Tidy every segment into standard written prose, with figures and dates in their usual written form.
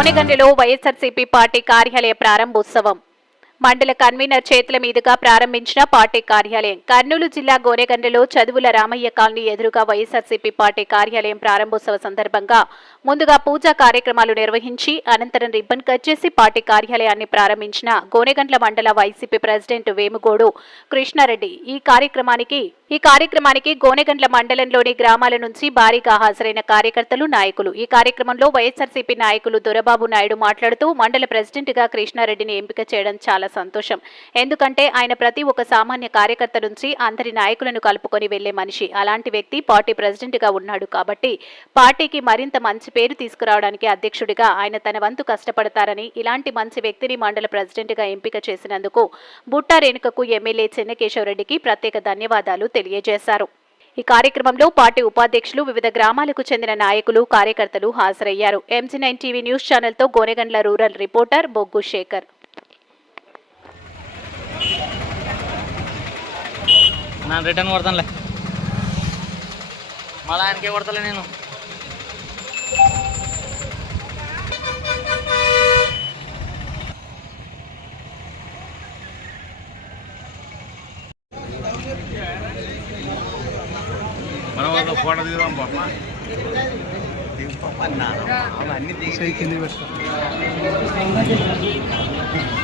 గోనెగండ్లలో YSRCP party కార్యాలయ ప్రారంభోత్సవం మండల కన్వీనర్ చేతుల మీదుగా ప్రారంభించిన పార్టీ కార్యాలయం కర్నూలు జిల్లా గోనెగండ్లలో చదువుల రామయ్య కాలనీ ఎదురుగా వైఎస్ఆర్సీపీ పార్టీ కార్యాలయం ప్రారంభోత్సవ సందర్భంగా ముందుగా పూజా కార్యక్రమాలు నిర్వహించి అనంతరం రిబ్బన్ కట్ చేసి పార్టీ కార్యాలయాన్ని ప్రారంభించిన గోనెగండ్ల మండల వైసీపీ ప్రెసిడెంట్ వేముగోడు కృష్ణారెడ్డి ఈ కార్యక్రమానికి గోనెగండ్ల మండలంలోని గ్రామాల నుంచి భారీగా హాజరైన కార్యకర్తలు నాయకులు ఈ కార్యక్రమంలో వైఎస్ఆర్సీపీ నాయకులు దొరబాబు నాయుడు మాట్లాడుతూ మండల ప్రెసిడెంట్ గా కృష్ణారెడ్డిని ఎంపిక చేయడం చాలా సంతోషం. ఎందుకంటే ఆయన ప్రతి ఒక్క సామాన్య కార్యకర్త నుంచి అందరి నాయకులను కలుపుకొని వెళ్లే మనిషి. అలాంటి వ్యక్తి పార్టీ ప్రెసిడెంట్ గా ఉన్నాడు కాబట్టి పార్టీకి మరింత మంచి పేరు తీసుకురావడానికి అధ్యక్షుడిగా ఆయన తన వంతు కష్టపడతారని, ఇలాంటి మంచి వ్యక్తిని మండల ప్రెసిడెంట్ గా ఎంపిక చేసినందుకు బుట్టా రేణుకకు ఎమ్మెల్యే చెన్నకేశవరెడ్డికి ప్రత్యేక ధన్యవాదాలు తెలియజేశారు. ఈ కార్యక్రమంలో పార్టీ ఉపాధ్యక్షులు, వివిధ గ్రామాలకు చెందిన నాయకులు, కార్యకర్తలు హాజరయ్యారు. MG9 టీవీ న్యూస్ ఛానల్తో గోనెగండ్ల రూరల్ రిపోర్టర్ బొగ్గు శేఖర్. ನಾನು ರಿಟರ್ನ್ ಕೊಡ್ತಾನಲ್ಲ ಮళ్ళీ ఆయనకే కొడతలే నేను మనం ఒక ఫోటో దిగుదాం బామ్మ అవన్నీ దిగి కింద పెట్టు.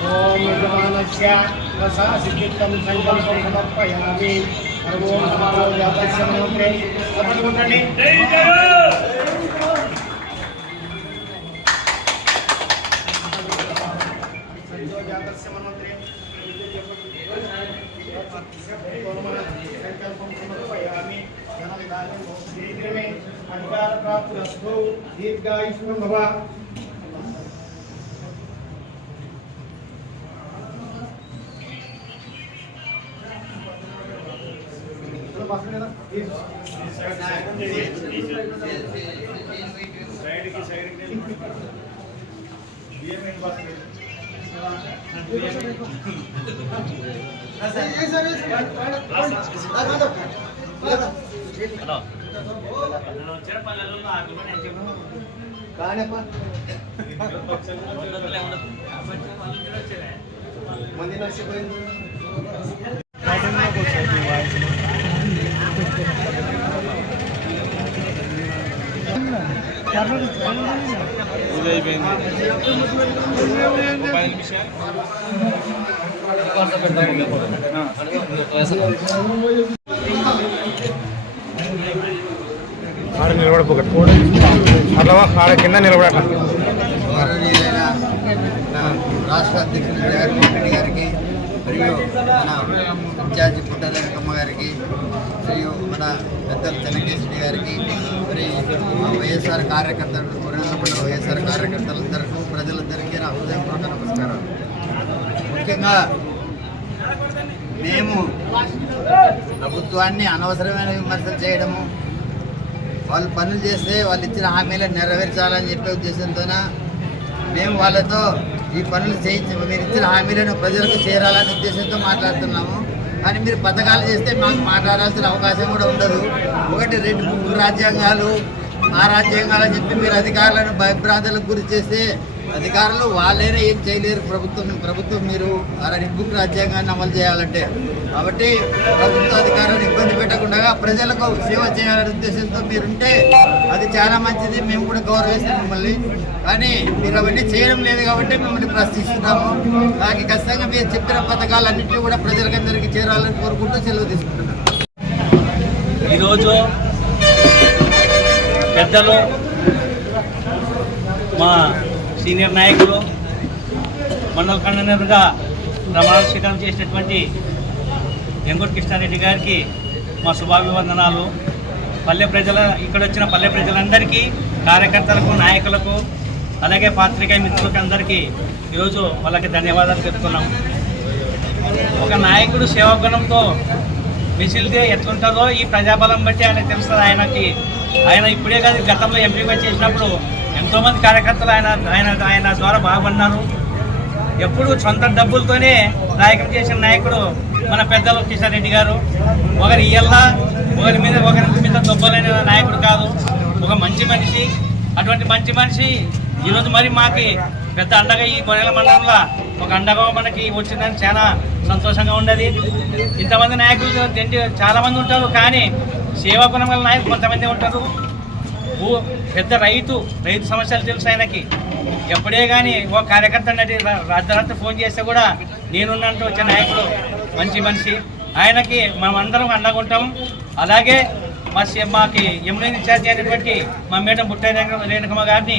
ఓం యజమానస్య వసాసిద్ధితం సంకల్పం సమర్పయామి. ఓం నమో జాతస్య మంత్రే సపరిగుండండి. జాతస్య మంత్రే సంకల్పం సమర్పయామి. శీఘ్రమే అధికార ప్రాప్తిరస్తు. దీర్ఘాయుష్మం భవ. మంది నచ్చిపోయింది. ఆడ నిలబడిపోకట అట్లా ఆడ కింద నిలబడట. రాష్ట్ర అధ్యక్షులు జగన్మోహన్ రెడ్డి గారికి, మరియు మన ఇన్ఛార్జి బుట్టా రేణుకమ్మ గారికి, మరియు మన పెద్దలు చెన్నకేశ్వరి గారికి, మరి వైఎస్ఆర్ కార్యకర్తలు, కొరణపల్లి వైఎస్ఆర్ కార్యకర్తలందరికీ, ప్రజలందరికీ నా హృదయపూర్వక నమస్కారం. ముఖ్యంగా మేము ప్రభుత్వాన్ని అనవసరమైన విమర్శలు చేయడము, వాళ్ళు పనులు చేస్తే వాళ్ళు ఇచ్చిన హామీలను నెరవేర్చాలని చెప్పే ఉద్దేశంతోన మేము వాళ్ళతో ఈ పనులు చేయించి మీరు ఇచ్చిన హామీలను ప్రజలకు చేరాలనే ఉద్దేశంతో మాట్లాడుతున్నాము. కానీ మీరు పథకాలు చేస్తే మాకు మాట్లాడాల్సిన అవకాశం కూడా ఉండదు. ఒకటి 2 రాజ్యాంగాలు, మా రాజ్యాంగాలని చెప్పి మీరు అధికారులను భయభ్రాంతులకు గురి చేస్తే అధికారులు వాళ్ళైనా ఏం చేయలేరు. ప్రభుత్వం మీరు బుక్ రాజ్యాంగాన్ని అమలు చేయాలంటే, కాబట్టి ప్రభుత్వ అధికారులను ఇబ్బంది పెట్టకుండా ప్రజలకు సేవ చేయాలనే ఉద్దేశంతో మీరుంటే అది చాలా మంచిది. మేము కూడా గౌరవిస్తాం మిమ్మల్ని. కానీ మీరు అవన్నీ చేయడం లేదు కాబట్టి మిమ్మల్ని ప్రశ్నిస్తున్నాము. దానికి ఖచ్చితంగా మీరు చెప్పిన పథకాలన్నింటినీ కూడా ప్రజలకందరికీ చేరాలని కోరుకుంటూ సెలవు తీసుకుంటున్నాను. ఈరోజు పెద్దలు, మా సీనియర్ నాయకులు, మండల కన్వీనర్గా ప్రమాణ స్వీకారం చేసినటువంటి వెంకట కృష్ణారెడ్డి గారికి మా శుభాభివందనాలు. ఇక్కడ వచ్చిన పల్లె ప్రజలందరికీ, కార్యకర్తలకు, నాయకులకు, అలాగే పాత్రికేయ మిత్రులకు అందరికీ ఈరోజు వాళ్ళకి ధన్యవాదాలు చెప్తున్నాం. ఒక నాయకుడు సేవాగుణంతో మిసిలితే ఎట్లుంటుందో ఈ ప్రజాబలం బట్టి ఆయనకు తెలుస్తుంది. ఆయన ఇప్పుడే కాదు, గతంలో ఎంపీగా చేసినప్పుడు ఎంతోమంది కార్యకర్తలు ఆయన ద్వారా బాగుపడినారు. ఎప్పుడు సొంత డబ్బులతోనే నాయకం చేసిన నాయకుడు మన పెద్దలు కిషన్ రెడ్డి గారు. ఒకరి ఒకరి మీద దొబ్బలైన నాయకుడు కాదు, ఒక మంచి మనిషి. అటువంటి మంచి మనిషి ఈరోజు మరి మాకు పెద్ద అండగా ఈ గొర్రెల మండలంలో ఒక అండగా మనకి వచ్చిందని చాలా సంతోషంగా ఉన్నది. ఇంతమంది నాయకులు చాలా మంది ఉంటారు, కానీ సేవా గుణం గల నాయకులు కొంతమంది ఉంటారు. పెద్ద రైతు సమస్యలు తెలుసు ఆయనకి. ఎప్పుడే కానీ ఒక కార్యకర్త రాత్రి ఫోన్ చేస్తే కూడా నేనున్నంటూ వచ్చే నాయకుడు, మంచి మనిషి. ఆయనకి మనం అందరం అండగా ఉంటాం. అలాగే మాకు ఎమ్మెల్యే ఇన్ఛార్జి అయినటువంటి మా మేడం బుట్ట రేణుకమ్మ గారిని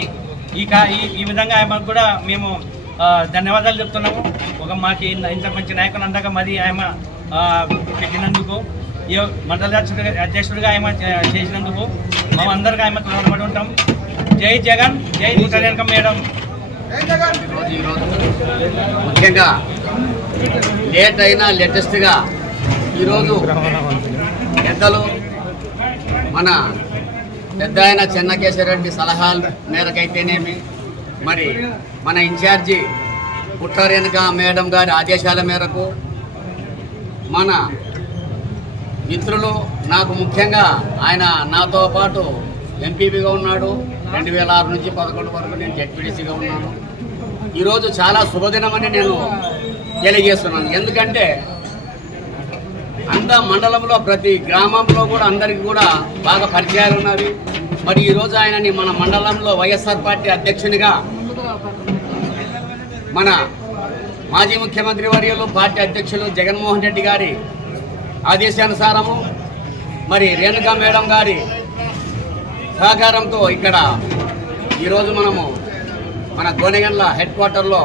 ఈ విధంగా ఆమెకు కూడా మేము ధన్యవాదాలు చెప్తున్నాము. మాకు ఇంత మంచి నాయకులు అండగా మరి ఆమె పెట్టినందుకు, ఈ మండల అధ్యక్షుడిగా ఆమె చేసినందుకు మేమందరికీ ఆమెకు రుణపడి ఉంటాం. జై జగన్, జై బుట్ట రేణుకమ్మ మేడం. ముఖ్యంగా లేట్ అయినా లేటెస్ట్గా ఈరోజు పెద్దలు మన పెద్ద ఆయన చెన్నకేశ్వరరెడ్డి సలహాల మేరకైతేనేమి, మరి మన ఇన్ఛార్జి బుట్ట రేణుక మేడం గారి ఆదేశాల మేరకు, మన మిత్రులు నాకు ముఖ్యంగా ఆయన నాతో పాటు ఎంపీపీగా ఉన్నాడు. 2006 నుంచి 2011 వరకు నేను జెడ్పీటీసీగా ఉన్నాను. ఈరోజు చాలా శుభదినమని నేను తెలియజేస్తున్నాను. ఎందుకంటే అంత మండలంలో ప్రతి గ్రామంలో కూడా అందరికీ కూడా బాగా పరిచయాలు ఉన్నవి. మరి ఈరోజు ఆయనని మన మండలంలో వైఎస్ఆర్ పార్టీ అధ్యక్షునిగా మన మాజీ ముఖ్యమంత్రి వర్యులు పార్టీ అధ్యక్షులు జగన్మోహన్ రెడ్డి గారి ఆదేశానుసారము, మరి రేణుకా మేడం గారి సహకారంతో ఇక్కడ ఈరోజు మనము మన గోనెగండ్ల హెడ్ క్వార్టర్లో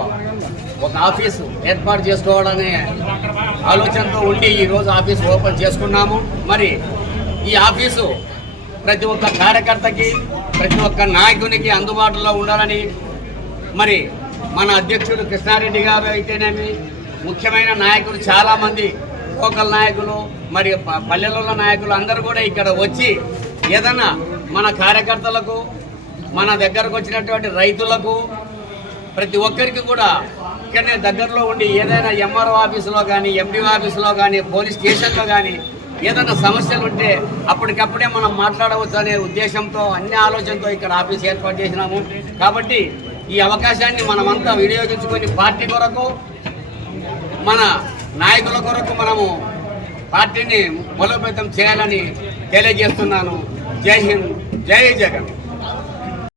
ఒక ఆఫీసు ఏర్పాటు చేసుకోవాలనే ఆలోచనతో ఉండి ఈరోజు ఆఫీసు ఓపెన్ చేసుకున్నాము. మరి ఈ ఆఫీసు ప్రతి ఒక్క కార్యకర్తకి, ప్రతి ఒక్క నాయకునికి అందుబాటులో ఉండాలని, మరి మన అధ్యక్షుడు కృష్ణారెడ్డి గారు అయితేనేమి, ముఖ్యమైన నాయకులు చాలామంది, లోకల్ నాయకులు, మరి పల్లెలలో నాయకులు అందరూ కూడా ఇక్కడ వచ్చి ఏదైనా మన కార్యకర్తలకు, మన దగ్గరకు వచ్చినటువంటి రైతులకు, ప్రతి ఒక్కరికి కూడా ఇక్కడనే దగ్గరలో ఉండి ఏదైనా ఎంఆర్ఓ ఆఫీసులో కానీ, ఎండిఓ ఆఫీసులో కానీ, పోలీస్ స్టేషన్లో కానీ ఏదైనా సమస్యలు ఉంటే అప్పటికప్పుడే మనం మాట్లాడవచ్చు అనే ఉద్దేశంతో, అన్ని ఆలోచనతో ఇక్కడ ఆఫీస్ ఏర్పాటు చేసినాము. కాబట్టి ఈ అవకాశాన్ని మనమంతా వినియోగించుకొని పార్టీ కొరకు, మన నాయకుల కొరకు మనము పార్టీని బలోపేతం చేయాలని తెలియజేస్తున్నాను. జై హింద్, జై జగన్.